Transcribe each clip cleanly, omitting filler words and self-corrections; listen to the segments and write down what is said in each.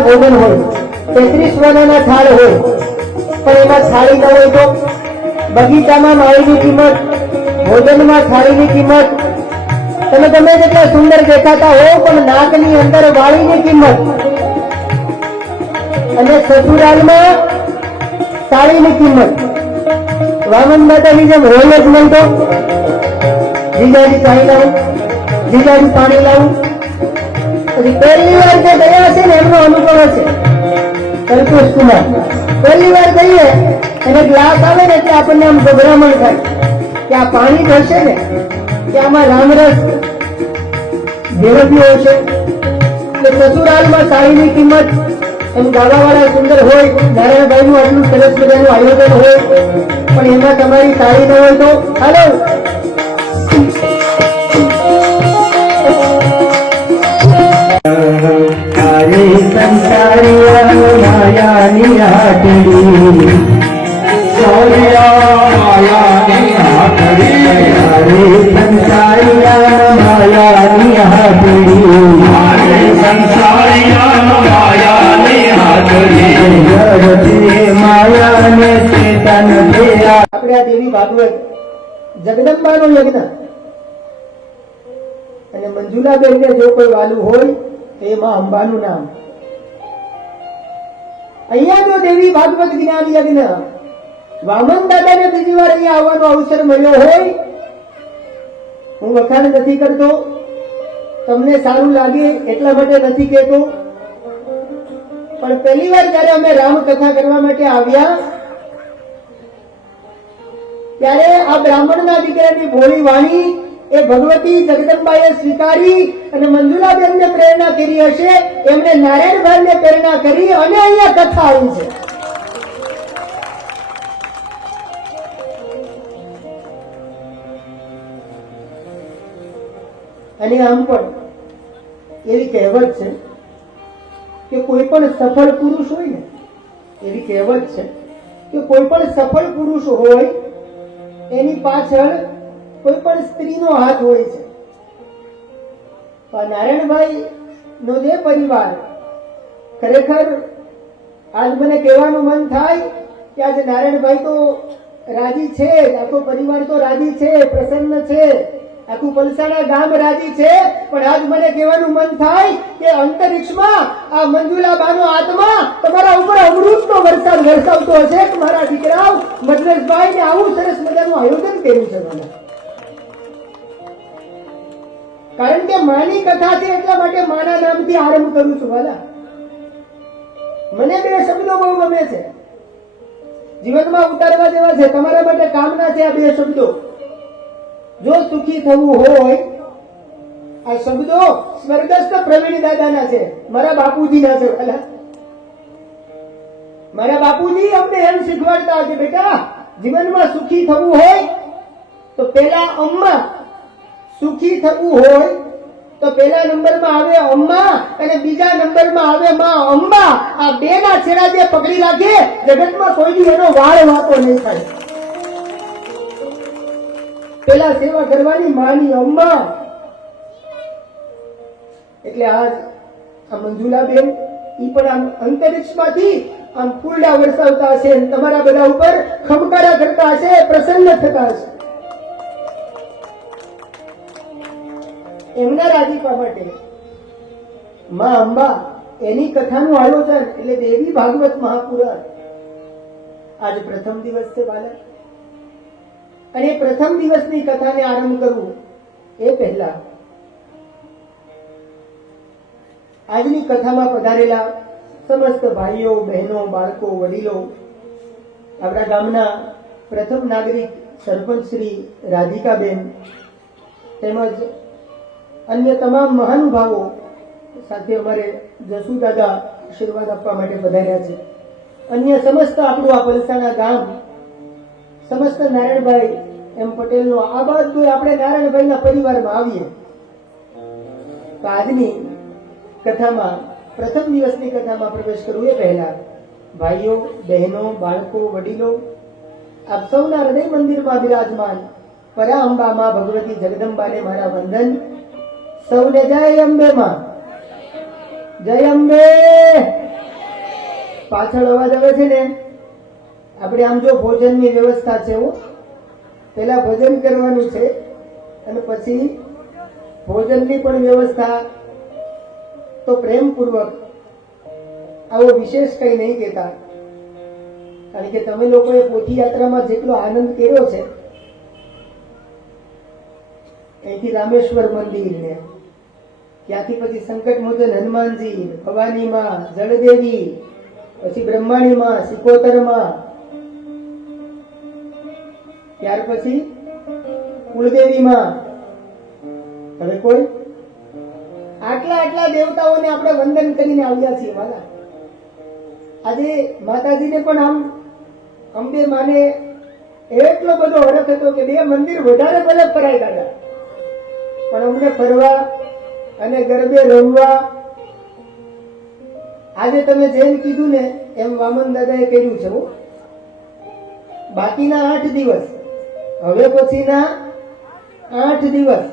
વર્ષના ભોજન હોય, 33 વર્ષના થાળ હોય, પણ એમાં થાળી ન હોય તો બગીચામાં માળીની કિંમત, ભોજનમાં થાળીની કિંમત, તમે ગમે તેટલા સુંદર દેખાતા હો પણ નાકની અંદર વાળીની કિંમત, અને સસુરાલમાં સાડીની કિંમત. વામન દાદાની જેમ હોય જ નહીં તો જીજાજી ચાઈ લાવું, જીજાજી પાણી લાવું. પછી પહેલી વાર જે ગયા છે ને એમનો અનુભવ છે કલ્પેશ કુમાર. પહેલી વાર જઈએ અને ગ્લાસ આવે ને એટલે આપણને આમ ગભરામણ થાય કે આ પાણી થશે ને કે આમાં રામરસ ભેળવ્યો છે. એટલે સસુરાલમાં સાડીની કિંમત, એમ ગાવાવાળા સુંદર હોય, નારાયણભાઈનું આટલું સરસ મજાનું આયોજન હોય, પણ એમાં તમારી સાડી ન હોય તો હાલો માયાની હાટડી, માયાની હાટડી, સંસારિયા માયાની હાટડી, સંસારિયા માયાની હાટડી, માયાને ચેતન દે. આપણે આ દેવી ભાગવત જગદંબાનો યજ્ઞ અને મંજુલાબેન ને જો કોઈ વાલું હોય તો એમાં અંબાનું નામ. અહીંયા જો દેવી ભાગવત જ્ઞાન યજ્ઞ વામન દાદાને બીજી વાર અહીંયા આવવાનો અવસર મળ્યો હોય, હું વખાણ નથી કરતો, તમને સારું લાગે એટલા માટે નથી કહેતો, પણ પહેલી વાર જયારે અમે રામકથા કરવા માટે આવ્યા ત્યારે આ બ્રાહ્મણના દીકરાની ભોળી વાણી એ ભગવતી જગદંબાએ સ્વીકારી અને મંજુલાબેનને પ્રેરણા કરી હશે, એમને નારાયણભાઈને પ્રેરણા કરી અને અહીંયા કથા આવી છે. અને આમ પણ એવી કહેવત છે કે કોઈ પણ સફળ પુરુષ હોય ને, એવી કહેવત છે કે કોઈ પણ સફળ પુરુષ હોય એની પાછળ કોઈ પણ સ્ત્રીનો હાથ હોય છે. નારાયણભાઈ નો જે પરિવાર, ખરેખર આજ મને કહેવાનું મન થાય કે આજે નારાયણભાઈ તો રાજી છે, આખો પરિવાર તો રાજી છે, પ્રસન્ન છે, આખું પલસાણા ગામ રાજી છે, પણ આજ મને કહેવાનું મન થાય કે અંતરિક્ષમાં આ મંજુલાબાનો આત્મા તમારા ઉપર અમૃતનો વરસાદ વરસાવતો હશે કે મારા દીકરાઓ મજલેશભાઈ ને આવું સરસ મજાનું આયોજન કર્યું છે મને. કારણ કે માની કથા છે એટલા માટે માના નામથી આરંભ કરું છું. વાલા, મને બે શબ્દો બહુ ગમે છે, જીવનમાં ઉતારવા જેવા છે, તમારા માટે કામના છે આ બે શબ્દો. જો સુખી થવું હોય, આ શબ્દો સ્વર્ગસ્થ પ્રવીણ દાદાના છે, મારા બાપુજીના છે. વાલા, મારા બાપુજી અમને એમ શીખવાડતા કે બેટા જીવનમાં સુખી થવું હોય તો પેલા અમ્મા, સુખી થવું હોય તો પેલા નંબરમાં આવે અમ્મા અને બીજા નંબરમાં આવે માં અંબા. આ બે ના છેડા જે પકડી રાખે જગતમાં કોઈ દી એનો વાળ વાતો નહીં થાય. પેલા સેવા કરવાની માની અંબા. એટલે આજ આ મંજુલાબેન ઈ પણ આમ અંતરિક્ષમાંથી આમ ફૂલડા વરસાવતા હશે, તમારા બધા ઉપર ખમકારા કરતા હશે, પ્રસન્ન થતા હશે. એમના રાજીપા માટે માં અંબા એની કથાનું આયોજન એટલે દેવી ભાગવત મહાપુરાણ. આજ પ્રથમ દિવસ છે બાળક, અને પ્રથમ દિવસની કથાને આરંભ કરવું એ પહેલા આજની કથામાં પધારેલા સમસ્ત ભાઈઓ, બહેનો, બાળકો, વડીલો, આપણા ગામના પ્રથમ નાગરિક સરપંચ શ્રી રાધિકાબેન તેમજ અન્ય તમામ મહાનુભાવો સાથે અમારે જસુ દાદા આશીર્વાદ આપવા માટે પધાર્યા છે. અન્ય સમસ્ત આપણું આ પલસાણા ગામ, સમસ્ત નારાયણભાઈ એમ પટેલનો આ બધું આપણે નારાયણભાઈના પરિવારમાં આવીએ તો આજની કથામાં, પ્રથમ દિવસની કથામાં પ્રવેશ કરવું એ પહેલા ભાઈઓ, બહેનો, બાળકો, વડીલો, આપ સૌના હૃદય મંદિરમાં બિરાજમાન પરા અંબા માં ભગવતી જગદંબાને મારા વંદન. સૌને જય અંબે માં, જય અંબે. પાછળ અવાજ આવે છે ને, આપણે આમ જો ભોજનની વ્યવસ્થા છે, પેલા ભોજન કરવાનું છે અને પછી ભોજનની પણ વ્યવસ્થા. તો પ્રેમપૂર્વક આવો વિશેષ કઈ નહીં કહેતા, કારણ કે તમે લોકોએ પોથી યાત્રામાં જેટલો આનંદ કર્યો છે, અહીંથી રામેશ્વર મંદિર ને ત્યાંથી પછી સંકટ મોચન હનુમાનજી, ભવાની માં, જળદેવી, પછી બ્રહ્માણી માં, સિકોતર માં, ત્યાર પછી કુળદેવી માં. હવે કોઈ આટલા દેવતાઓને આપણે વંદન કરીને આવ્યા છીએ મારા. આજે માતાજીને પણ આમ અંબે માને એટલો બધો હરખ હતો કે 2 મંદિર વધારે ભલે ફરાય દાદા, પણ અમને ફરવા અને ગરબે રમવા. આજે તમે જેમ કીધું ને એમ વામન દાદાએ કર્યું છે. બાકીના 8 દિવસ, હવે પછીના 8 દિવસ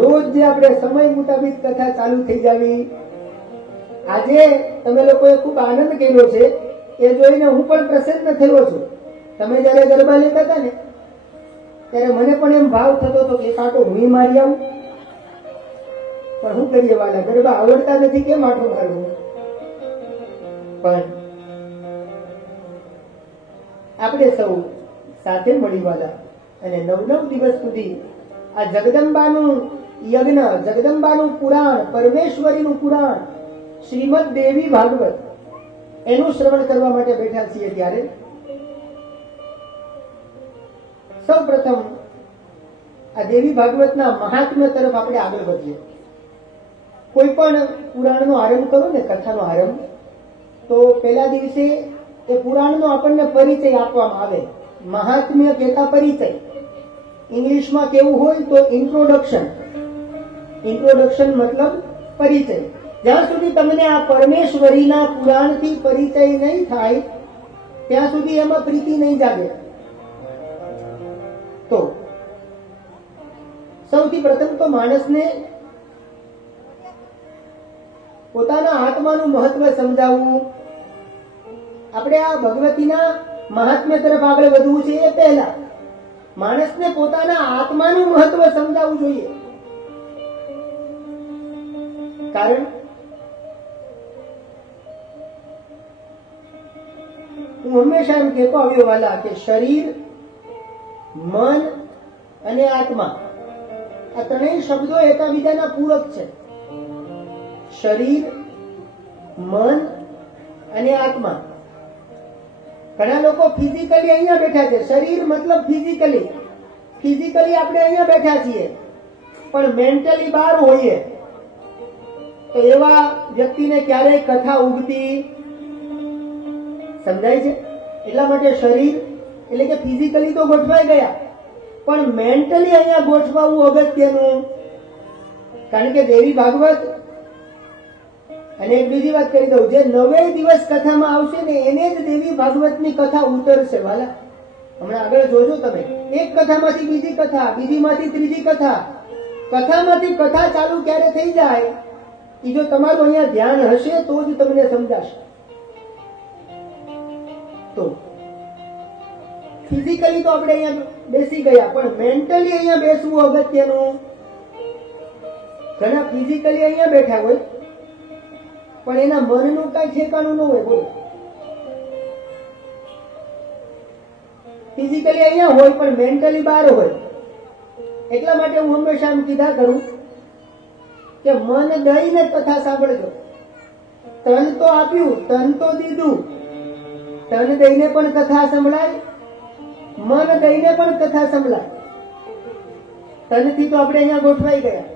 રોજ જે આપણે સમય મુતાબિક કથા ચાલુ થઈ જાવી. આજે તમે લોકોએ ખૂબ આનંદ કર્યો છે, એ જોઈને હું પણ પ્રસન્ન થયો છું. તમે જયારે ગરબા લેતા હતા ને ત્યારે મને પણ એમ ભાવ થતો હતો કે કાંટો હું મારી આવું, પણ શું કરીએ વાલા, ગરબા આવડતા નથી, કેમ આટો મારવું. પણ આપણે સૌ સાથે મળી વાલા અને 9 દિવસ સુધી આ જગદંબાનું યજ્ઞ, જગદંબાનું પુરાણ, પરમેશ્વરીનું પુરાણ, શ્રીમદ દેવી ભાગવત, એનું શ્રવણ કરવા માટે બેઠા છીએ. ત્યારે સૌ પ્રથમ આ દેવી ભાગવતના મહાત્મ્ય તરફ આપણે આગળ વધીએ. કોઈ પણ પુરાણનો આરંભ કરો ને, કથાનો આરંભ, તો પહેલા દિવસે એ પુરાણનો આપણને પરિચય આપવામાં આવે. મહાત્મ્ય કહેતા પરિચય, ઇંગ્લિશમાં કેવું હોય તો ઇન્ટ્રોડક્શન. ઇન્ટ્રોડક્શન મતલબ પરિચય. જ્યાં સુધી તમને આ પરમેશ્વરીના પુરાણથી પરિચય નહીં થાય ત્યાં સુધી એમાં પ્રીતિ નહીં જાગે. તો સૌથી પ્રથમ તો માણસને પોતાના આત્માનું મહત્વ સમજાવવું. આપણે આ ભગવતીના મહાત્મ્ય તરફ આગળ વધવું છે એ પહેલા માણસને પોતાના આત્માનું મહત્વ સમજાવવું જોઈએ. કારણ હું હંમેશા એમ કહેતો આવ્યો વાલા કે શરીર, મન અને આત્મા, આ ત્રણેય શબ્દો એકબીજાના પૂરક છે. શરીર, મન અને આત્મા. ઘણા લોકો ફિઝિકલી અહીંયા બેઠા છે. શરીર મતલબ ફિઝિકલી આપણે અહીંયા બેઠા છીએ, પણ મેન્ટલી બહાર હોઈએ તો એવા વ્યક્તિને ક્યારેય કથા ઉગતી સમજાય છે. એટલા માટે શરીર એટલે કે ફિઝિકલી તો ગોઠવાઈ ગયા, પણ મેન્ટલી અહીંયા ગોઠવાવું અગત્યનું. કારણ કે દેવી ભાગવત, અને એક બીજી વાત કરી દઉં, જે 9 દિવસ કથામાં આવશે ને એને જ દેવી ભાગવતની કથા ઉતરશે વાલા. હમણાં આગળ જોજો તમે, એક કથામાંથી બીજી કથા, બીજીમાંથી ત્રીજી કથા, કથામાંથી કથા ચાલુ ક્યારે થઈ જાય એ જો તમારું અહીંયા ધ્યાન હશે તો જ તમને સમજાશે. તો ફિઝિકલી તો આપણે અહીંયા બેસી ગયા, પણ મેન્ટલી અહીંયા બેસવું અગત્યનું. ઘણા ફિઝિકલી અહીંયા બેઠા હોય પણ એના મનનું કઈ ઠેકાણું ન હોય. બોલો, ફિઝિકલી અહીંયા હોય પણ મેન્ટલી બહાર હોય. એટલા માટે હું હંમેશા એમ કીધા કરું કે મન દઈને કથા સાંભળજો. તન તો આપ્યું, તન તો દીધું, તન દઈને પણ કથા સંભળાય, મન દઈને પણ કથા સંભળાય. તનથી તો આપણે અહીંયા ગોઠવાઈ ગયા,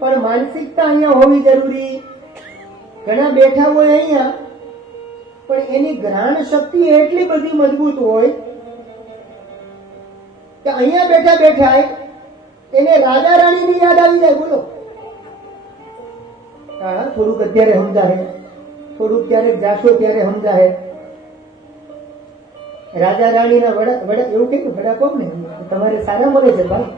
પણ માનસિકતા અહીંયા હોવી જરૂરી. ઘણા બેઠા હોય અહીંયા પણ એની ગ્રહણ શક્તિ એટલી બધી મજબૂત હોય કે અહીંયા બેઠા બેઠા એને રાજા રાણીની યાદ આવી જાય. બોલો, હા, થોડુંક અત્યારે સમજાય, થોડુંક ક્યારેક જાશો ત્યારે સમજાય. રાજા રાણીના વડા એવું કઈ વડાપાવ ને તમારે સારા મળે છે ભાઈ.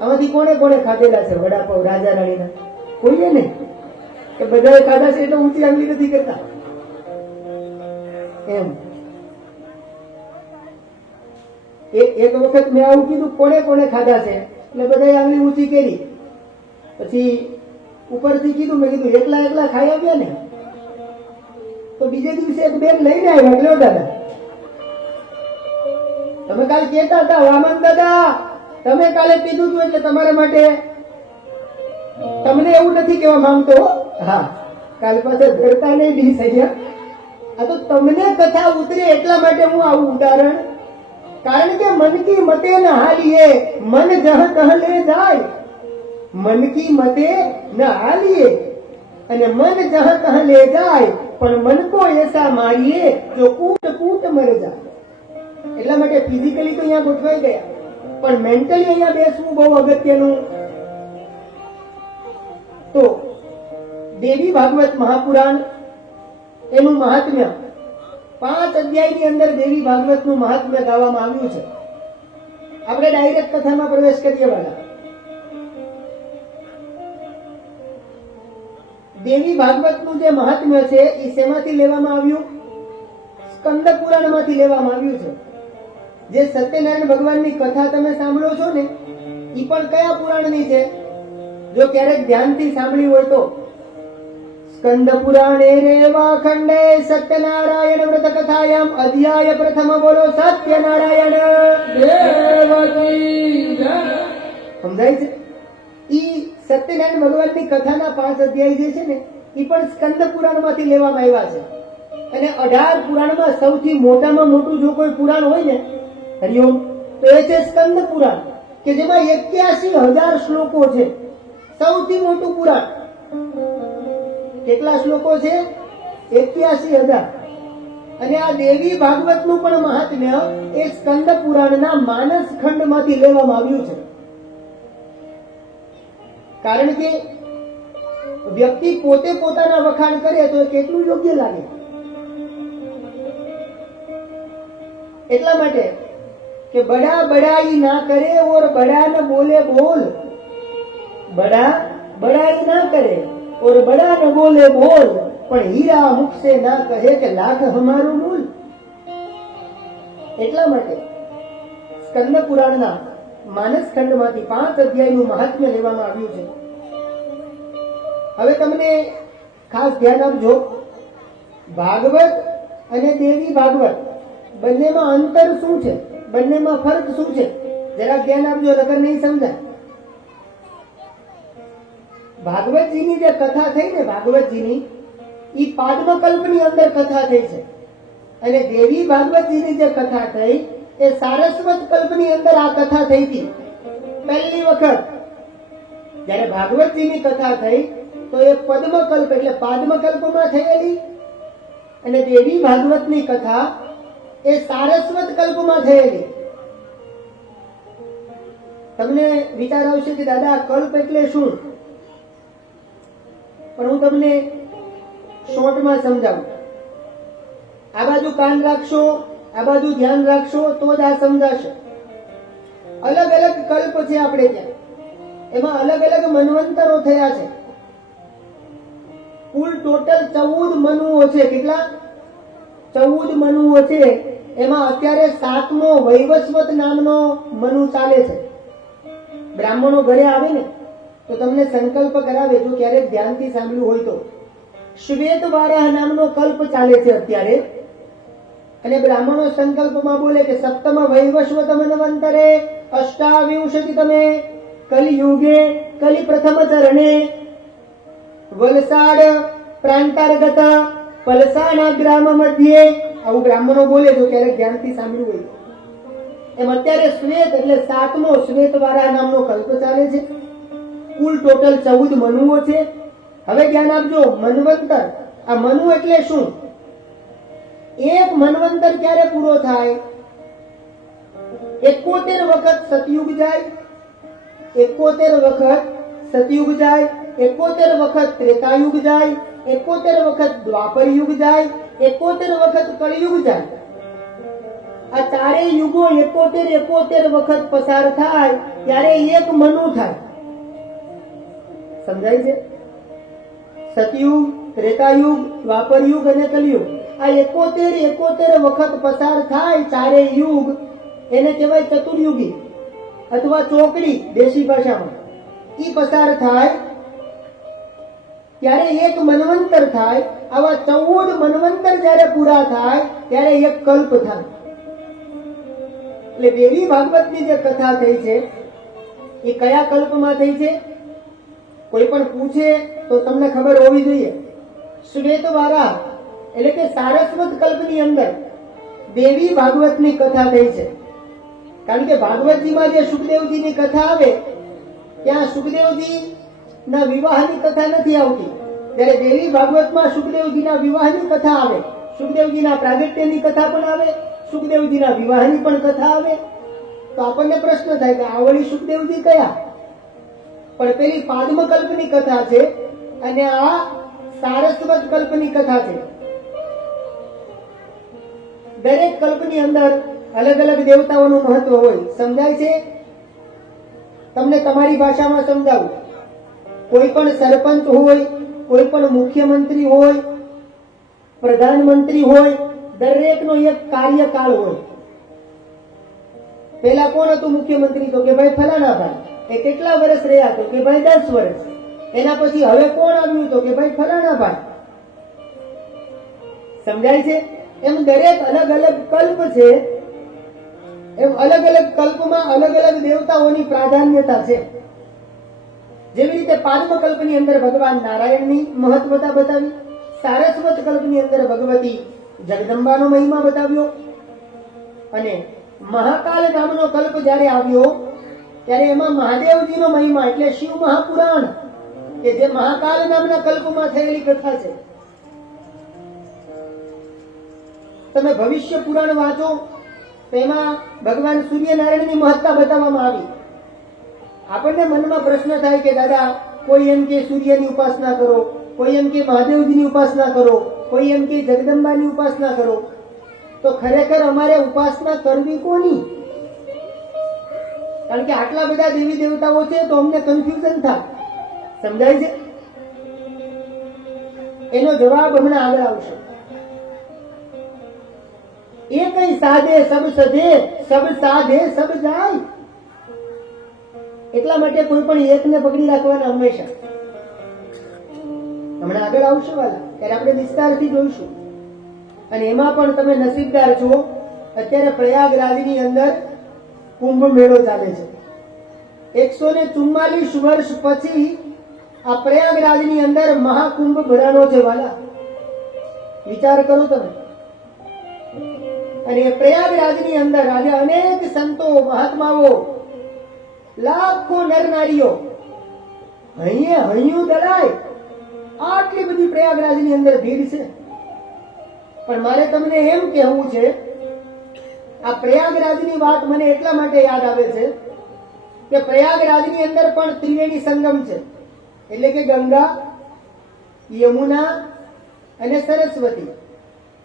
આમાંથી કોને કોને ખાધેલા છે વડાપાવ રાજા રાણીના? કોઈએ નહીં. કે બધાએ ખાધા છે એટલે ઊંચી આંગળી નથી કરતા એમ. એક વખત મેં આવું કીધું કોને કોને ખાધા છે એટલે બધાએ આંગળી ઊંચી કરી. પછી ઉપરથી કીધું, મેં કીધું એકલા એકલા ખાઈ આવ્યા ને? તો બીજે દિવસે એક બેન લઈને આવ્યા, લ્યો દાદા તમે કાલે કહેતા હતા વામન દાદા તમે કાલે કીધું હતું એટલે તમારા માટે, તમને એવું નથી કેવા માંગતો, હા કાલ પાછા ધરતા નહીં ડીશ અહીંયા. આ તો તમને કથા ઉતરે એટલા માટે હું આવું ઉદાહરણ, કારણ કે મન કી મતે ન હાલીએ મન જહ કહલે જાય, મન કી મતે ન હાલીએ અને મન જહ કહલે જાય, પણ મન કો એસા મારીએ જો કૂટ કૂટ મર જાય. એટલા માટે ફિઝિકલી તો અહીંયા ગોઠવાઈ ગયા, પણ મેન્ટલી અહીંયા બેસવું બહુ અગત્યનું. તો દેવી ભાગવત મહાપુરાણ એનું મહાત્મ્ય 5 અધ્યાયની અંદર દેવી ભાગવતનું મહાત્મ્ય ગાવામાં આવ્યું છે. આપણે ડાયરેક્ટ કથામાં પ્રવેશ કરીએ વાળા. દેવી ભાગવતનું જે મહાત્મ્ય છે એ શેમાંથી લેવામાં આવ્યું? સ્કંદ પુરાણમાંથી લેવામાં આવ્યું છે. જે સત્યનારાયણ ભગવાનની કથા તમે સાંભળો છો ને એ પણ કયા પુરાણની છે? જો ક્યારેક ધ્યાનથી સાંભળી હોય તો સ્કંદ પુરાણે રેવા ખંડે સત્યનારાયણ વ્રત કથાયામ અધ્યાય પ્રથમ બોલો સત્યનારાયણ દેવકી જય. સમજાય છે? ઈ સત્યનારાયણ ભગવાનની કથાના 5 અધ્યાય જે છે ને એ પણ સ્કંદ પુરાણમાંથી લેવામાં આવ્યા છે. અને 18 પુરાણમાં સૌથી મોટામાં મોટું જો કોઈ પુરાણ હોય ને હરિઓમ તો એ છે સ્કંદ પુરાણ, કે જેમાં 81,000 શ્લોકો છે. સૌથી મોટું પુરાણ. કેટલા શ્લોકો છે? 81,000. અને આ દેવી ભાગવતનું પણ મહાત્મ્ય એ સ્કંદ પુરાણના માનસ ખંડમાંથી લેવામાં આવ્યું છે. કારણ કે વ્યક્તિ પોતે પોતાના વખાણ કરે તો એ કેટલું યોગ્ય લાગે. એટલા માટે કે બડા બડાઈ ના કરે ઓર બડા ન બોલે બોલ, બડા બડાઈ ના કરે ઓર બડા ન બોલે બોલ, પણ હીરા મુખ સે ના કહે કે લાખ હમારું મૂલ. એટલા માટે સ્કંદ પુરાણના માનસ ખંડમાંથી 5 અધ્યાયનું મહાત્મ્ય લેવામાં આવ્યું છે. હવે તમને ખાસ ધ્યાન આપજો, ભાગવત અને દેવી ભાગવત બંનેમાં અંતર શું છે, બંનેમાં ફરક શું છે, જરા ધ્યાન આપજો, નકર નહીં સમજાય. ભાગવતજીની જે કથા થઈ ને ભાગવતજીની ઈ પાદ્મકલ્પની અંદર કથા થઈ છે, અને દેવી ભાગવતજીની જે કથા થઈ એ સારસ્વત કલ્પની અંદર આ કથા થઈ હતી. પહેલી વખત જયારે ભાગવતજીની કથા થઈ તો એ પદ્મકલ્પ એટલે પાદ્મકલ્પમાં થયેલી, અને દેવી ભાગવતની કથા એ સારસ્વત કલ્પમાં થયેલી. તમને વિચાર આવશે કે દાદા કલ્પ એટલે શું? પણ હું તમને શોર્ટમાં સમજાવું. આ બાજુ કાન રાખશો, આ બાજુ ધ્યાન રાખશો તો જ આ સમજાશે. અલગ અલગ કલ્પ છે આપણે ત્યાં, એમાં અલગ અલગ મન્વંતરો થયા છે. કુલ ટોટલ 14 મનુઓ છે. કેટલા? 14 મનુઓ છે. એમાં અત્યારે 7મો વૈવસ્વત નામનો મનુ ચાલે છે. બ્રાહ્મણો ઘરે આવે ને તો તમને સંકલ્પ કરાવે, જો ક્યારેક ધ્યાનથી સાંભળ્યું હોય તો. શ્વેત વારાહ નામનો કલ્પ ચાલે છે અત્યારે, અને બ્રાહ્મણો સંકલ્પમાં બોલે કે સપ્તમ વૈવસ્વત મન્વંતરે અષ્ટાવિંશતિતમે કલિયુગે કલિ પ્રથમ ચરણે વલસાડ પ્રાંતાર્ગત પલસાણા ગ્રામ મધ્યે, આવું બ્રાહ્મણો બોલે જો ક્યારેક ધ્યાનથી સાંભળ્યું હોય. એમ અત્યારે શ્વેત એટલે 7મો શ્વેત વારાહ નામનો કલ્પ ચાલે છે. કુલ ટોટલ 14 મનુઓ છે. હવે ધ્યાન આપજો, મન્વંતર. આ મનુ એટલે શું? એક મન્વંતર ક્યારે પૂરો થાય? 71 વખત સતયુગ જાય, 71 વખત સતયુગ જાય, 71 વખત ત્રેતાયુગ જાય, 71 વખત દ્વાપર યુગ જાય, 71 વખત કળિયુગ જાય. આ ચારેય યુગો 71 વખત પસાર થાય ત્યારે એક મનુ થાય. સમજાય છે? સતયુગ, ત્રેતાયુગ, દ્વાપરયુગ અને કલયુગ, આ 71 વખત પસાર થાય ચારેય યુગ, એને કહેવાય ચતુર્યુગી અથવા ચોકડી દેશી ભાષામાં. ઈ પસાર થાય ત્યારે એક મન્વંતર થાય. આવા 14 મન્વંતર જ્યારે પૂરા થાય ત્યારે એક કલ્પ થાય. એટલે દેવી ભાગવતની જે કથા થઈ છે એ કયા કલ્પમાં થઈ છે? કોઈ પણ પૂછે તો તમને ખબર હોવી જોઈએ. શ્વેત વારા એટલે કે સારસ્વત કલ્પની અંદર દેવી ભાગવતની કથા થઈ છે. કારણ કે ભાગવતજીમાં જે સુખદેવજીની કથા આવે ત્યાં સુખદેવજી ના વિવાહની કથા નથી આવતી, ત્યારે દેવી ભાગવતમાં સુખદેવજીના વિવાહની કથા આવે, સુખદેવજીના પ્રાગટ્યની કથા પણ આવે, સુખદેવજીના વિવાહની પણ કથા આવે. તો આપણને પ્રશ્ન થાય કે આ વળી સુખદેવજી કયા? પણ પેલી પાદ્મકલ્પની કથા છે અને આ સારસ્વત કલ્પની કથા છે. દરેક કલ્પની અંદર અલગ અલગ દેવતાઓનું મહત્વ હોય. સમજાય છે? તમને તમારી ભાષામાં સમજાવું. કોઈ પણ સરપંચ હોય, કોઈ પણ મુખ્યમંત્રી હોય, પ્રધાનમંત્રી હોય, દરેકનો એક કાર્યકાળ હોય. પેલા કોણ હતું મુખ્યમંત્રી? તો કે ભાઈ ફલાણા ભાઈ. એ કેટલા વર્ષ રહ્યા? તો કે ભાઈ 10 વર્ષ. એના પછી હવે કોણ આવ્યું? તો કે ભાઈ ફલાણા ભાઈ. સમજાય છે? એમ દરેક અલગ અલગ કલ્પ છે. એમ અલગ અલગ કલ્પમાં અલગ અલગ દેવતાઓની પ્રાધાન્યતા છે. જેવી રીતે પાદ્મકલ્પની અંદર ભગવાન નારાયણની મહત્વતા બતાવી, સારસ્વત કલ્પની અંદર ભગવતી જગદંબાનો મહિમા બતાવ્યો, અને મહાકાલ નામનો કલ્પ જ્યારે આવ્યો ત્યારે એમાં મહાદેવજીનો મહિમા એટલે શિવ મહાપુરાણ, કે જે મહાકાલ નામના કલ્પમાં થયેલી કથા છે. તમે ભવિષ્ય પુરાણ વાંચો તો એમાં ભગવાન સૂર્યનારાયણની મહત્તા બતાવવામાં આવી. આપણને મનમાં પ્રશ્ન થાય કે દાદા, કોઈ એમ કે સૂર્યની ઉપાસના કરો, કોઈ એમ કે મહાદેવજીની ઉપાસના કરો, કોઈ એમ કે જગદંબાની ઉપાસના કરો. તો ખરેખર અમારે ઉપાસના કરવી કોની? કારણ કે આટલા બધા દેવી દેવતાઓ છે તો અમને કન્ફ્યુઝન થાય. સમજાય છે? એનો જવાબ હમણાં આગળ આવશે. એ કઈ સાધે સબ સધે, સબ સાધે સબ જાય. એટલા માટે કોઈ પણ એકને પકડી રાખવાના હંમેશા. હમણાં આગળ આવશે વાલા, ત્યારે આપણે વિસ્તારથી જોઈશું. અને એમાં પણ તમે નસીબદાર છો, અત્યારે પ્રયાગરાજની અંદર કુંભ મેળો ચાલે છે. 144 વર્ષ પછી આ પ્રયાગરાજની અંદર મહાકુંભ ભરાનો છે વાલા. વિચાર કરો તમે. અને પ્રયાગરાજની અંદર આજે અનેક સંતો, મહાત્માઓ, લાખો નર નારીઓ હૈયું દળાય, આટલી બધી પ્રયાગરાજની અંદર ભીડ છે. પણ મારે તમને એમ કહેવું છે, આ પ્રયાગરાજની વાત મને એટલા માટે યાદ આવે છે કે પ્રયાગરાજની અંદર પણ ત્રિવેણી સંગમ છે. એટલે કે ગંગા, યમુના અને સરસ્વતી.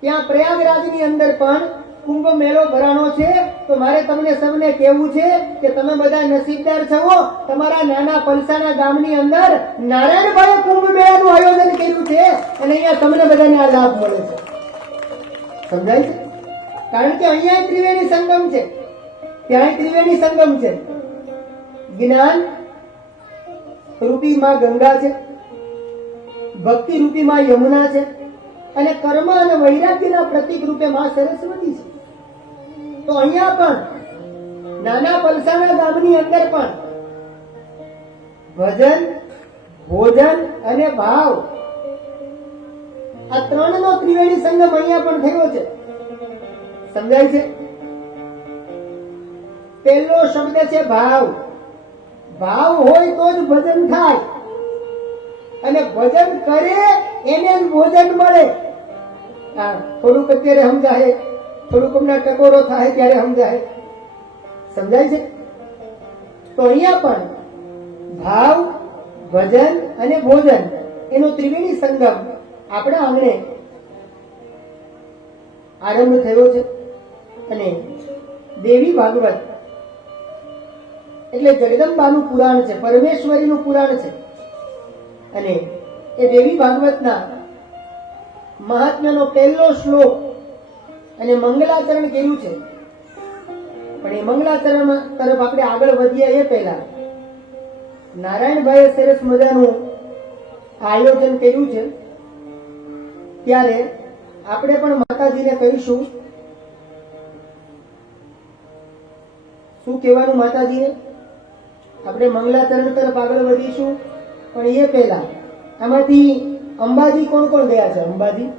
ત્યાં પ્રયાગરાજની અંદર પણ કુંભ મેળો ભરાનો છે. તો મારે તમને સૌને કહેવું છે કે તમે બધા નસીબદાર છો. તમારા નાના પલસાના ગામની અંદર નારાયણભાઈએ કુંભ મેળાનું આયોજન કર્યું છે અને અહીંયા તમને બધાને આ લાભ મળે છે. સમજાય છે? કારણ કે અહીંયા ત્રિવેણી સંગમ છે, ત્યાં ત્રિવેણી સંગમ છે. જ્ઞાન રૂપી માં ગંગા છે, ભક્તિ રૂપી માં યમુના છે, અને કર્મ અને વૈરાગ્યના પ્રતીક રૂપે માં સરસ્વતી છે. તો અહીંયા પણ નાના પલસાણા ગામની અંદર પણ ભજન, ભોજન અને ભાવ, આ ત્રણનો ત્રિવેણી સંગમ અહીંયા પણ થયો છે. સમજાય છે? પહેલો શબ્દ છે ભાવ. ભાવ હોય તો જ ભજન થાય, અને ભજન કરે એને જ ભોજન મળે. થોડુંક અત્યારે સમજાય, થોડુંક હમણાં ટકોરો થાય ત્યારે સમજાય. સમજાય છે? તો અહીંયા પણ ભાવ, ભજન અને ભોજન એનો ત્રિવેણી સંગમ આપણા આંગણે આરંભ થયો છે. અને દેવી ભાગવત એટલે જગદંબાનું પુરાણ છે, પરમેશ્વરીનું પુરાણ છે. અને એ દેવી ભાગવતના મહાત્મ્યનો પહેલો શ્લોક અને મંગલાચરણ કર્યું છે. પણ એ મંગલાચરણ તરફ આપણે આગળ વધીએ એ પહેલા નારાયણભાઈએ સરસ મજાનું આયોજન કર્યું છે. ત્યારે આપણે પણ માતાજીને કહીશું શું કહેવાનું માતાજીને. આપણે મંગલાચરણ તરફ આગળ વધીશું, પણ એ પહેલા આમાંથી અંબાજી કોણ કોણ ગયા છે? અંબાજી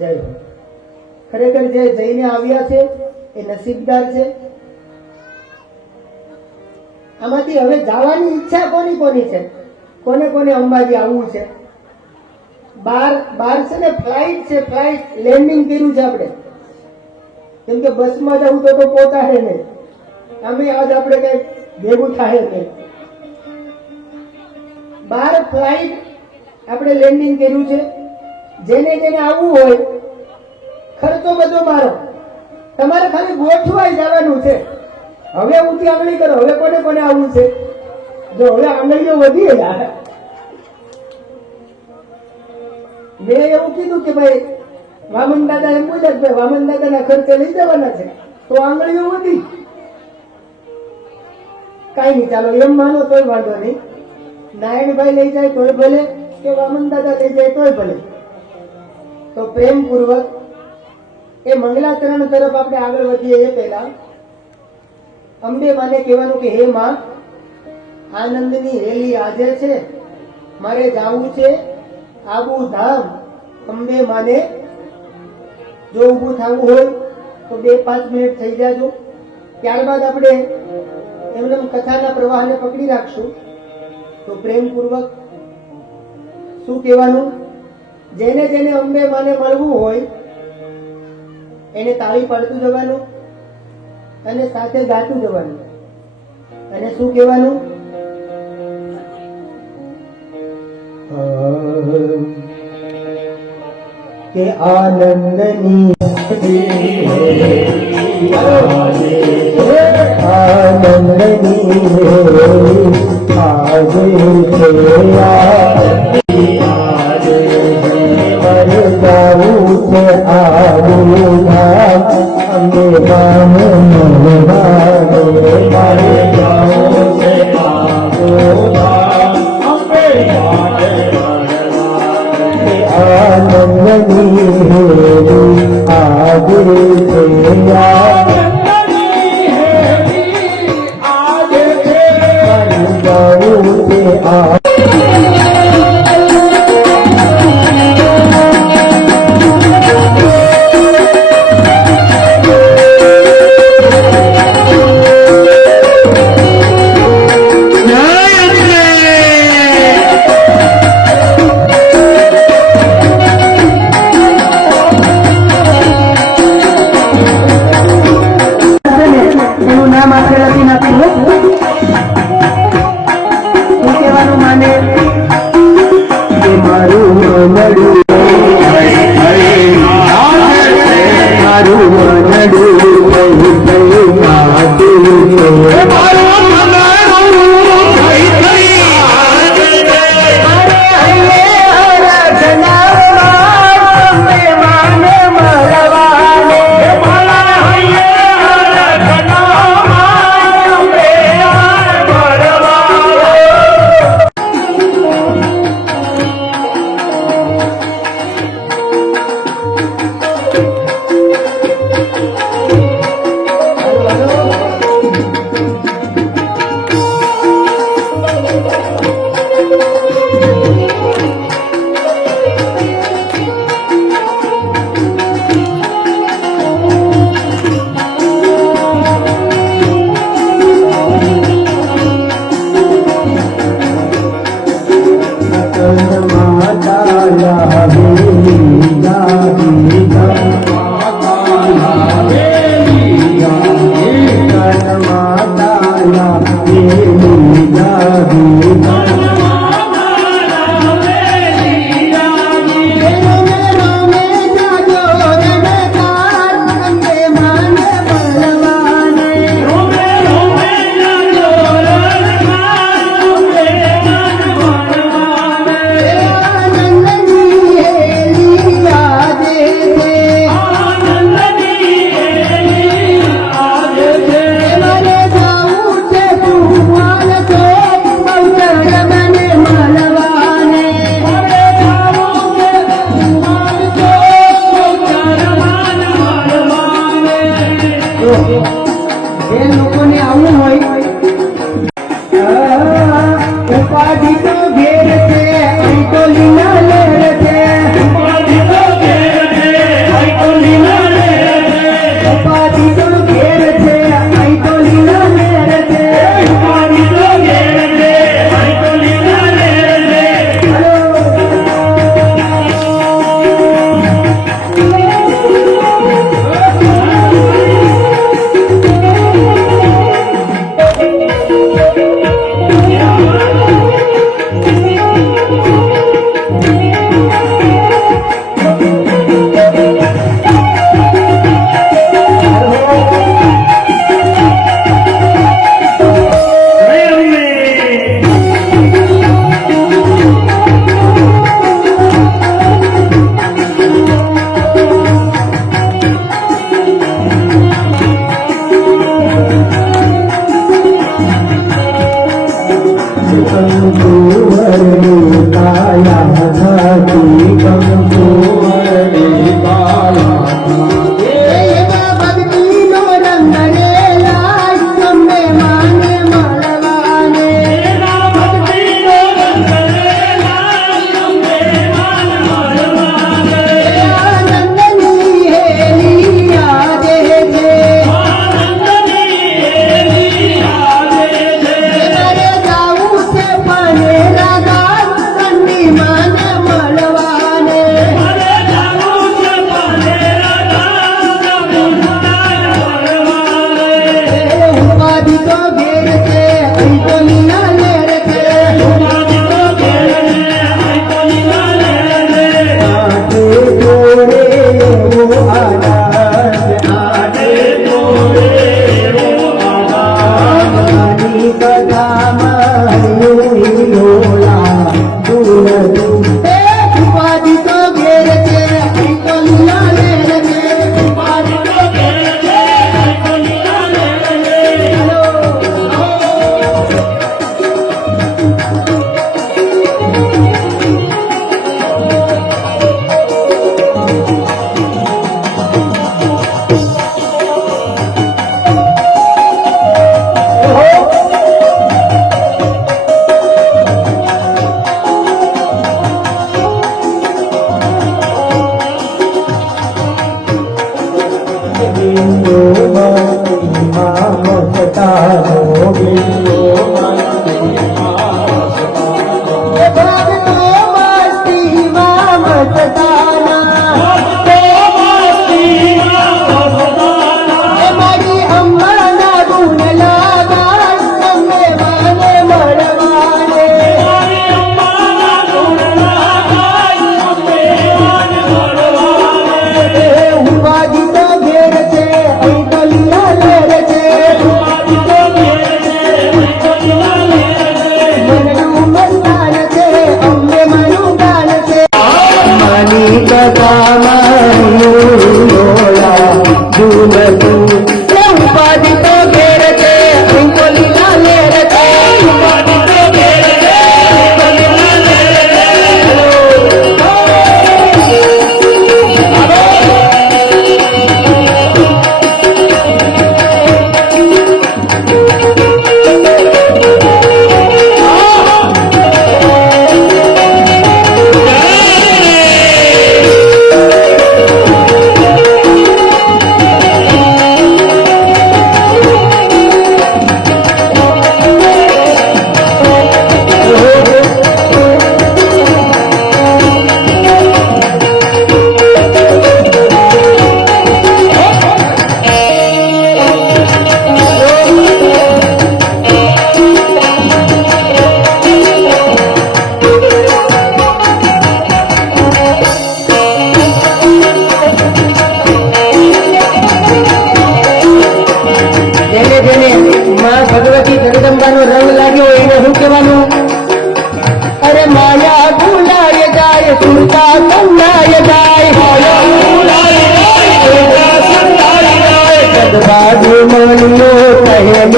જય હો. ખરેખર જે જઈને આવ્યા છે એ નસીબદાર છે. આમાંથી હવે જવાની ઈચ્છા કોની કોની છે? કોને કોને અંબાજી આવવું છે? બાર છે ને ફ્લાઇટ છે, ફ્લાઇટ લેન્ડિંગ કર્યું છે આપણે. કેમ કે બસમાં જવું તો પહોંચાડે નહીં. અમે આજ આપણે કઈ ભેગું થાય નહીં. 12 ફ્લાઇટ આપણે લેન્ડિંગ કર્યું છે. જેને જેને આવવું હોય ખર્ચો બધો મારો, તમારે ખાલી ગોઠવાઈ જવાનું છે. હવે ઊંચી આંગળી કરો. હવે કોને કોને આવવું છે? જો હવે આંગળીઓ વધી જાય. મેં એવું કીધું કે ભાઈ વામન દાદા એમ બોલ્યા કે વામન દાદાના ખર્ચે લઈ જવાના છે, તો આંગળીઓ વધી. કઈ નહીં, ચાલો એમ માનો તોય વાંધો નહીં. નારાયણભાઈ લઈ જાય તોય ભલે, કે વામન દાદા લઈ જાય તોય ભલે. તો પ્રેમપૂર્વક એ મંગલાચરણ તરફ આપણે આગળ વધીએ એ પહેલા અંબે માને કહેવાનું કે હે માં, આનંદની હેલી આજે છે, મારે જાવું છે આબુ ધામ. અંબે માને જો ઊભું થવું હોય તો 2-5 મિનિટ થઈ જાજો. ત્યારબાદ આપણે એમને કથાના પ્રવાહને પકડી રાખશું. તો પ્રેમપૂર્વક શું કહેવાનું? જેને જેને અંબે માને મળવું હોય એને તાળી પાડતું જવાનું અને સાથે ગાતું જવાનું. અને શું કહેવાનું? કે આનંદની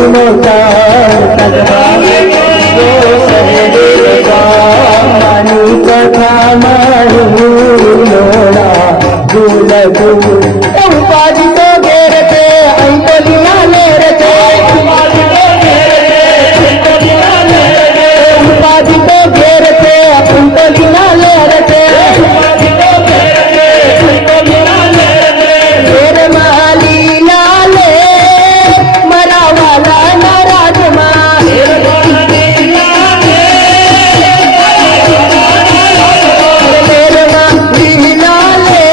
નો સાર માની કથા મારું લોડા ઝૂલ ઝૂલ ઉપાધિ તો ઘેર છે અહીં તો લીલા લેર છે ઉપાધિ તો ઘેર છે અહીં તો લીલા લેર છે ઘેર માં લીલા લે મારા વાલા ના રાજમાં ઘેરમાં લીલા લે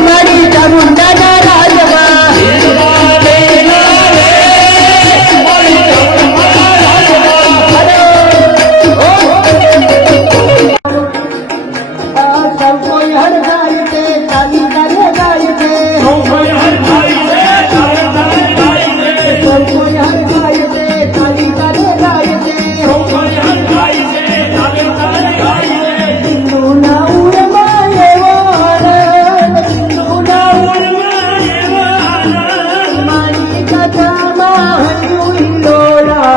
મારી ચામુંડા ના રાજમાં સૌ કોઈ હરખાય છે ચાલી કરે ગાય છે સૌ કોઈ હરખાય છે ચાલી કરે ગાય છે હિન્દુ ના ઉરમાં એવો આનંદ હિન્દુ ના મારી કથામાં હજુ હિંડોળા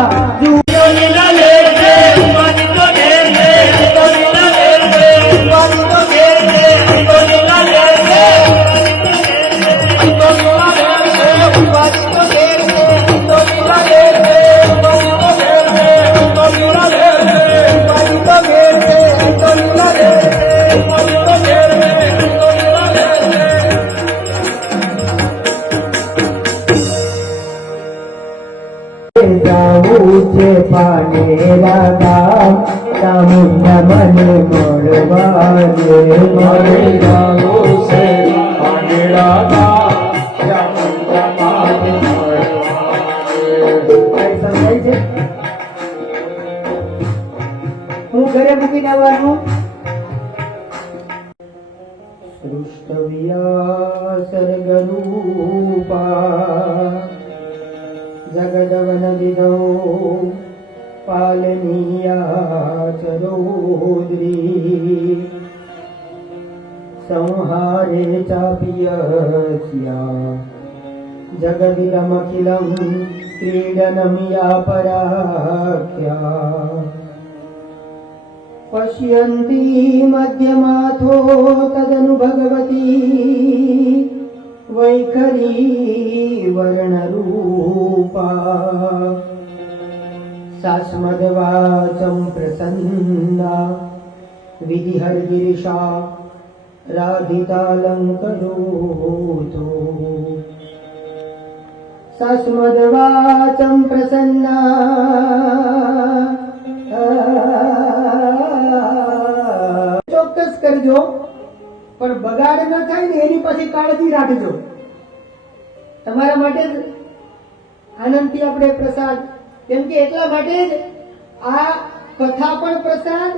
જાવું છે પાનેરા ગામ ચામુંડા મને મળવા દે મારે જાવું છે પાનેરા ગામ ચામુંડા મને મળવા દે સમજાય છે હું ઘરે મૂકીને આવવાનું સૃષ્ટવ્યા સર્ગરૂપા જગદવન વિદો પાલનીયા ચરોદ્રી સંહારે ચાપ્યસ્યા જગદિદમખિલં ક્રીડનમ યા પરાખ્યા પશ્યન્તી મધ્યમાથો તદનુ ભગવતી વૈખરી વર્ણરૂપા સાસ્મદવાચં પ્રસન્ના વિધિહરગિરિશા રાધિતાલંકરોતો સાસ્મદવાચં પ્રસન્ના ચોક્કસ કરજો પણ બગાડ ન થાય ને એની પછી કાળજી રાખજો તમારા માટે જ આનંદથી આપણે પ્રસાદ કેમ કે એટલા માટે જ આ કથા પણ પ્રસાદ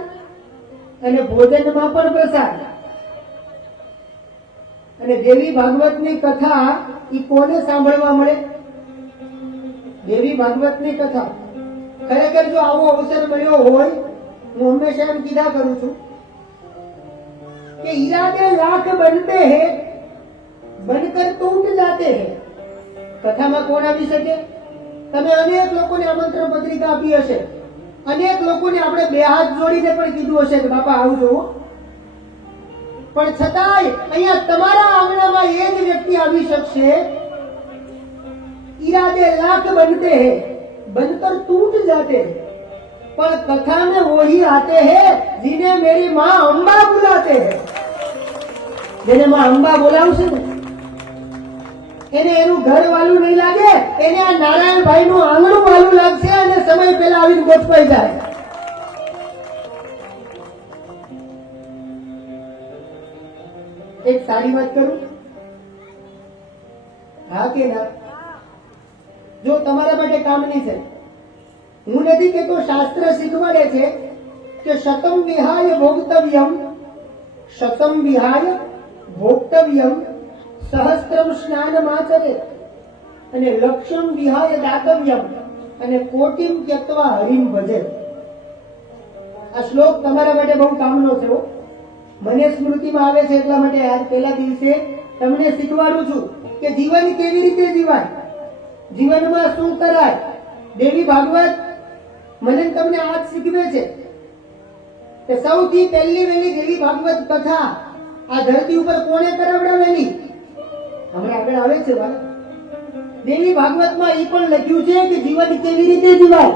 અને ભોજનમાં પણ પ્રસાદ અને દેવી ભાગવતની કથા ઈ કોને સાંભળવા મળે દેવી ભાગવતની કથા ખરેખર જો આવો અવસર મળ્યો હોય હું હંમેશા એમ કીધા કરું છું कि इरादे लाख बनते हैं बनकर टूट जाते हैं कथाમાં કોણ આવી શકે તમે અનેક લોકોને આમંત્રણ પત્રિકા આપી હશે અનેક લોકોને આપણે બે હાથ જોડીને પણ કીધું હશે કે બાપા આવજો પણ છતાંય અહીંયા તમારા આંગણામાં એ જ વ્યક્તિ આવી શકશે इरादे लाख बनते हैं बनकर टूट जाते हैं पर कथा में वही आते हैं जिन्हें मेरी माँ अंबा बुलाते हैं જેને માં અંબા બોલાવશે ને એને એનું ઘર વાલું નહીં લાગે એને આ નારાયણભાઈ નું આંગણું વાલું લાગશે અને સમય પહેલા આવીને ગોઠવાઈ જાય એક સારી વાત કરું હા કે ના જો તમારા માટે કામની છે હું નથી કહેતો શાસ્ત્ર શીખવાડે છે કે શતમ વિહાય ભોગતવ્યમ શતમ વિહાય ભોક્તવ્યમ સહસ્ત્રમ સ્નાનમાચરે અને લક્ષ્યમ વિહાય દાતવ્યમ અને કોટિમ ત્યક્ત્વા હરિમ ભજે આ શ્લોક તમારા માટે બહુ કામનો છે મને સ્મૃતિમાં આવે છે એટલા માટે આજ પહેલા દિવસે તમને શીખવાડું છું કે જીવન કેવી રીતે જીવાય જીવનમાં શું કરાય. દેવી ભાગવત મને તમને આ જ શીખવે છે કે સૌથી પહેલી વહેલી દેવી ભાગવત કથા આ ધરતી ઉપર કોણે કરાવડાવેલી? હમણાં આગળ આવે છે વાત. દેવી ભાગવતમાં એ પણ લખ્યું છે કે જીવન કેવી રીતે જીવાય.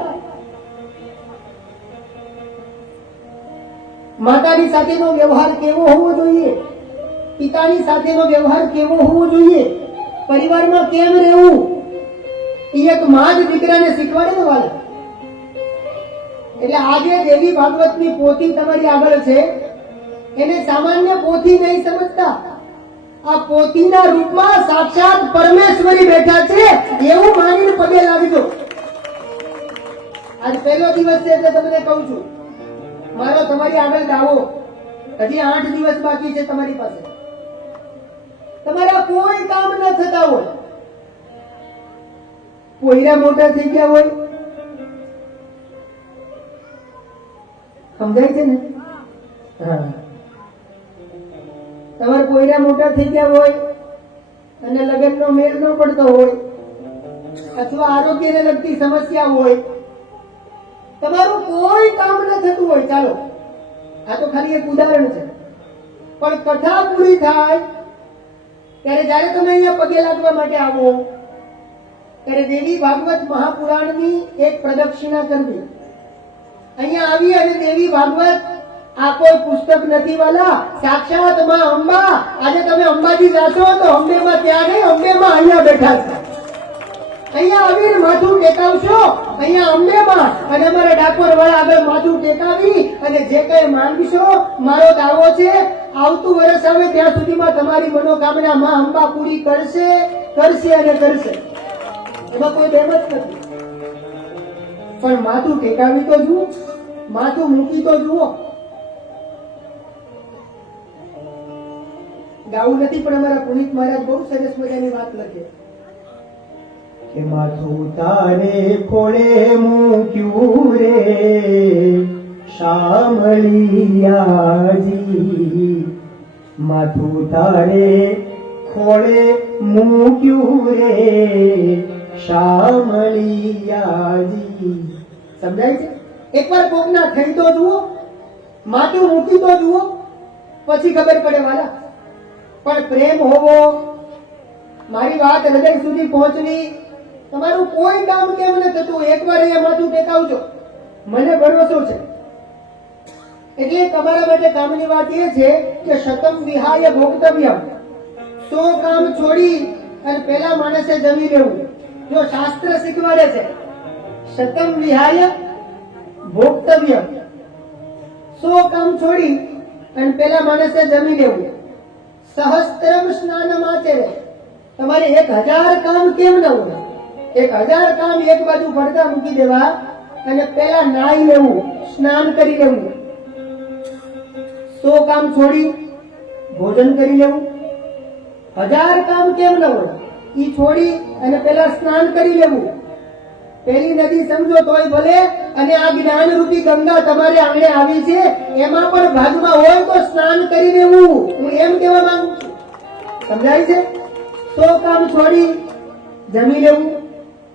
માતાની સાથેનો વ્યવહાર કેવો હોવો જોઈએ, પિતાની સાથેનો વ્યવહાર કેવો હોવો જોઈએ, પરિવારમાં કેમ રહેવું, એ એક મા જ દીકરાને શીખવાડે ને વાલા. એટલે આજે દેવી ભાગવતની પોથી તમારી આગળ છે, એને સામાન્ય પોથી નહીં સમજતા. આ પોથીના રૂપમાં સાક્ષાત પરમેશ્વરી બેઠા છે એવું માનીને પગે લાગજો. આજ પહેલો દિવસ છે એટલે તમને કહું છું, મારો તમારી આગળ દાવો, હજી 8 દિવસ બાકી છે તમારી પાસે. તમારા કોઈ કામ ન થતા હોય, પોયરા મોટા થઈ ગયા હોય, સમજાય છે ને? હા, તમારા પોયરા મોટા થઈ ગયા હોય અને લગ્નનો મેળ ન પડતો હોય, અથવા આરોગ્યને લગતી સમસ્યા હોય, તમારું કોઈ કામ ન થતું હોય, ચાલો આ તો ખાલી એક ઉદાહરણ છે, પણ કથા પૂરી થાય ત્યારે જયારે તમે અહીંયા પગે લાગવા માટે આવો ત્યારે દેવી ભાગવત મહાપુરાણની એક પ્રદક્ષિણા કરવી. અહીંયા આવી અને દેવી ભાગવત આ કોઈ પુસ્તક નથી વાલા, સાક્ષાત માં અંબા. આજે તમે અંબાજી જાશો તો અંબેમાં ત્યાં નહીં, અંબેમાં અહીંયા બેઠા છે. અહીંયા આવીને માથું ટેકાવશો અહીંયા અંબેમાં, અને અમારા ડાકોર વાળા આગળ માથું ટેકાવી અને જે કઈ માંગશો, મારો દાવો છે આવતું વર્ષ આવે ત્યાં સુધીમાં તમારી મનોકામના માં અંબા પૂરી કરશે, કરશે અને કરશે. એમાં કોઈ બેમત નથી. પણ માથું ટેકાવી તો જુઓ, માથું મૂકી તો જુઓ. ગાવું નથી, પણ અમારા પુનિત મહારાજ બહુ સરસ મજાની વાત લખે કે માથું તારે ખોળે મૂક્યું રે શામળિયાજી, માથું તારે ખોળે મૂક્યું રે શામળિયાજી. સમજાય છે? એકવાર કોકના થઈ તો જુઓ, માથું મૂકી તો જુઓ, પછી ખબર પડે વાલા. પણ પ્રેમ હોવો, મારી વાત હૃદય સુધી પહોંચવી, તમારું કોઈ કામ કેમ ન થતું, એકવાર અહીંયા માથું ટેકાવજો, મને ભરોસો છે. એટલે તમારા માટે કામની વાત એ છે કે શતમ વિહાય ભોક્તવ્યમ, 100 કામ છોડી અને પેલા માણસે જમી લેવું. જો શાસ્ત્ર શીખવાડે છે શતમ વિહાય ભોક્તવ્યમ, 100 કામ છોડી અને પેલા માણસે જમી લેવું. સહસ્ત્રમ સ્નાનમાચરે, તમારે 1000 કામ કેમ ન હોય, 1000 કામ એક બાજુ પડદા મૂકી દેવા અને પેલા નાઈ લેવું, સ્નાન કરી લેવું. 100 કામ છોડી ભોજન કરી લેવું. 1000 કામ કેમ ન હોય, ઈ છોડી અને પેલા સ્નાન કરી લેવું. પેલી નદી સમજો તોય ભલે, અને આ જ્ઞાન રૂપી ગંગા તમારે આંગણે આવી છે, એમાં પણ ભાગમાં હોય તો સ્નાન કરી લેવું. હું એમ કહેવા માંગુ છું. સમજાય છે? 100 કામ છોડી જમી લેવું.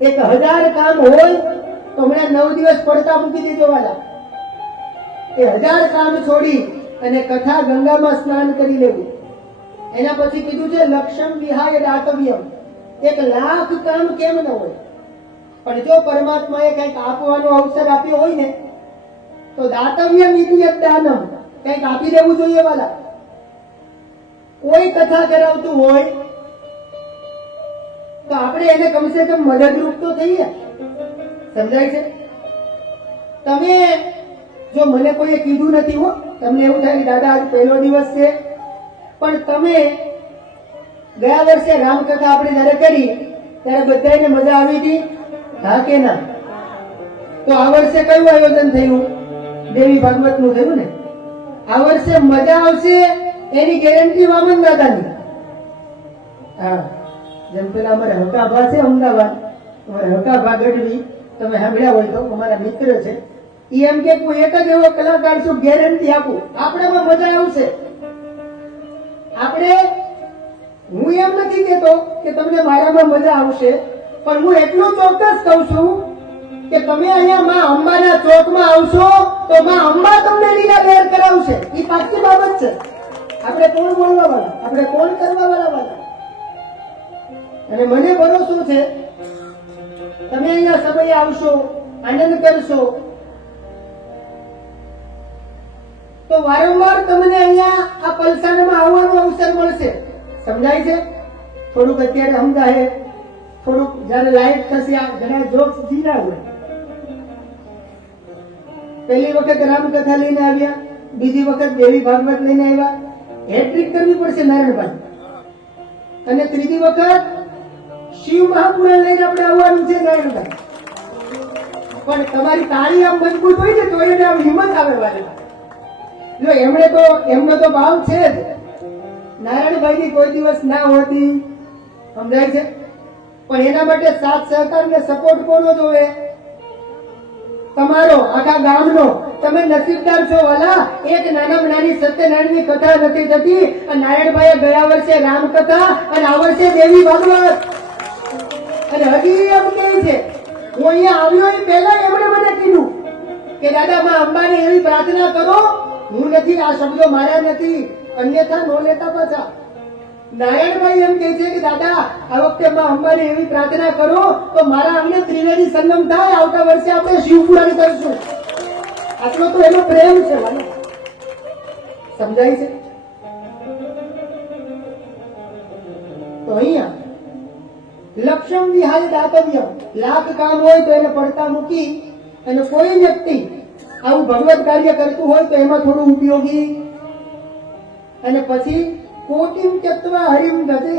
1000 કામ હોય તો હમણાં 9 દિવસ પડતા મૂકી દેજો વાલા. એ 1000 કામ છોડી અને કથા ગંગામાં સ્નાન કરી લેવું. એના પછી કીધું છે લક્ષમ વિહાય દાતવ્યમ, 1,00,000 કામ કેમ ન હોય, પણ જો પરમાત્માએ કંઈક આપવાનો અવસર આપ્યો હોય ને તો દાતવ્યમ ઇતિ દાનમ, કંઈક આપી દેવું જોઈએ વાલા. કોઈ કથા કરાવતું હોય તો આપણે એને કમસે કમ મદદરૂપ તો થઈએ. સમજાય છે? તમે જો મને કોઈએ કીધું નથી હો, તમને એવું થાય કે દાદા આજ પહેલો દિવસ છે, પણ તમે ગયા વર્ષે રામકથા આપણે જયારે કરી ત્યારે બધાને મજા આવી હતી, હા કે ના? તો આ વર્ષે કયું આયોજન થયું? દેવી ભાગવત નું થયું ને. આ વર્ષે મજા આવશે એની ગેરંટી વામન દાદાની. હા, જેમ પેલા અમારે હકાભા છે અમદાવાદ, અમારે હકાભા ગઢવી, તમે સાંભળ્યા હોય તો, અમારા મિત્ર છે. ઈ એમ કે હું એક જ એવો કલાકાર છું, ગેરંટી આપું આપણામાં મજા આવશે. આપણે, હું એમ નથી કેતો કે તમને મારામાં મજા આવશે, પણ હું એટલું ચોક્કસ કહું છું કે તમે અહીંયા માં અંબાના ચોકમાં આવશો તો માં અંબા તમને લીલા લહેર કરાવશે. એ પાકી બાબત છે. આપણે કોણ બોલવા વાળા, આપણે કોણ કરવા વાળા. અને મને ભરોસો છે તમે અહીંયા સમયે આવશો, આનંદ કરશો તો વારંવાર તમને અહીંયા આ પલસાણામાં આવવાનો અવસર મળશે. સમજાય છે? થોડુંક અત્યારે સમજાય, થોડુંક જયારે લાઈટ થશે આ ઘણા જોક્સ જીના હોય. પહેલી વખત રામકથા લઈને આવ્યા, બીજી વખત દેવી ભાગવત લઈને આવ્યા, હેટ્રિક કરવી પડશે નારાયણભાઈ. અને ત્રીજી વખત શિવ મહાપુરાણ લઈને આપણે આવવાનું છે નારાયણભાઈ. પણ તમારી તાળી આમ મજબૂત હોય ને તો એને આમ હિંમત આવે વાળી. જો એમનો તો ભાવ છે જ, નારાયણભાઈ ની કોઈ દિવસ ના હોતી. સમજાય છે? પણ એના માટે સાથ સહકાર ને સપોર્ટ કોનો જોવે? તમારો, આખા ગામનો. તમે નસીબદાર છો વાલા. એક નાનામાં નાની સત્યનારાયણની કથા નથી થતી. નારાયણભાઈએ ગયા વર્ષે રામકથા અને આ વર્ષે દેવી ભાગવત. અને હજી એમ કહે છે, હું અહીંયા આવ્યો એ પહેલા એમણે મને કીધું કે દાદા માં અંબાને એવી પ્રાર્થના કરો. હું નથી, આ શબ્દો મારા નથી, અન્યથા નો લેતા પાછા. નારાયણભાઈ એમ કહે છે કે દાદા આ વખતે માં અંબાને એવી પ્રાર્થના કરો તો મારા અમને ત્રિવેદી સંગમ થાય. આવતા વર્ષે આપણે શિવપુરાણ કરીશું. આટલો તો એનો પ્રેમ છે. સમજાય છે? તો અહીંયા લક્ષ્યમ વિહાય દાતવ્યમ. લાખ કામ હોય તો એને પડતા મૂકી અને કોઈ વ્યક્તિ આવું ભગવત કાર્ય કરતું હોય તો એમાં થોડું ઉપયોગી. અને પછી કોટિમ ત્યક્ત્વા હરિમ ગતે.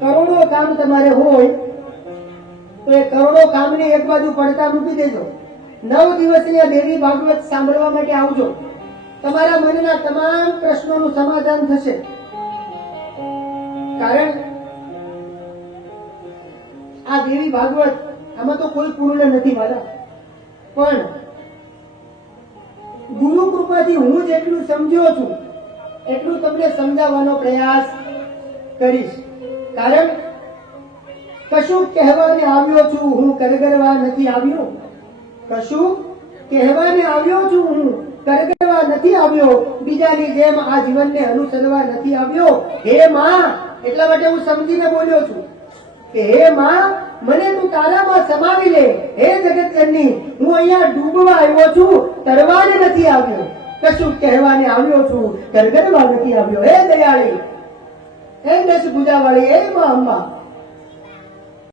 કરોડો કામ તમારે હોય તો એ કરોડો કામને એક બાજુ પડતા મૂકી દેજો. 9 દિવસની આ દેવી ભાગવત સાંભળવા માટે આવજો. તમારા મનના તમામ પ્રશ્નોનું સમાધાન થશે. કારણ આ દેવી ભાગવત આમાં તો કોઈ પૂર્ણ નથી મારા, પણ ગુરુ કૃપાથી હું જેટલું સમજ્યો છું એટલું તમને સમજાવવાનો પ્રયાસ કરીશ. કારણ કશું કહેવાને આવ્યો છું હું, કરગરવા નથી આવ્યો. કશું કહેવાને આવ્યો છું હું, કરગરવા નથી આવ્યો. બીજાની જેમ આ જીવનને અનુસરવા નથી આવ્યો. હે માં, એટલા માટે હું સમજીને બોલ્યો છું કે હે માં, મને તું તારામાં સમાવી લે. હે જગતજનની, હું અહીંયા ડૂબવા આવ્યો છું, તરવાને નથી આવ્યો. કશું કહેવાને આવ્યો છું, કરગરવા નથી આવ્યો. હે દયાળી, હે દશ ભુજાવાળી, હે માં અંબા,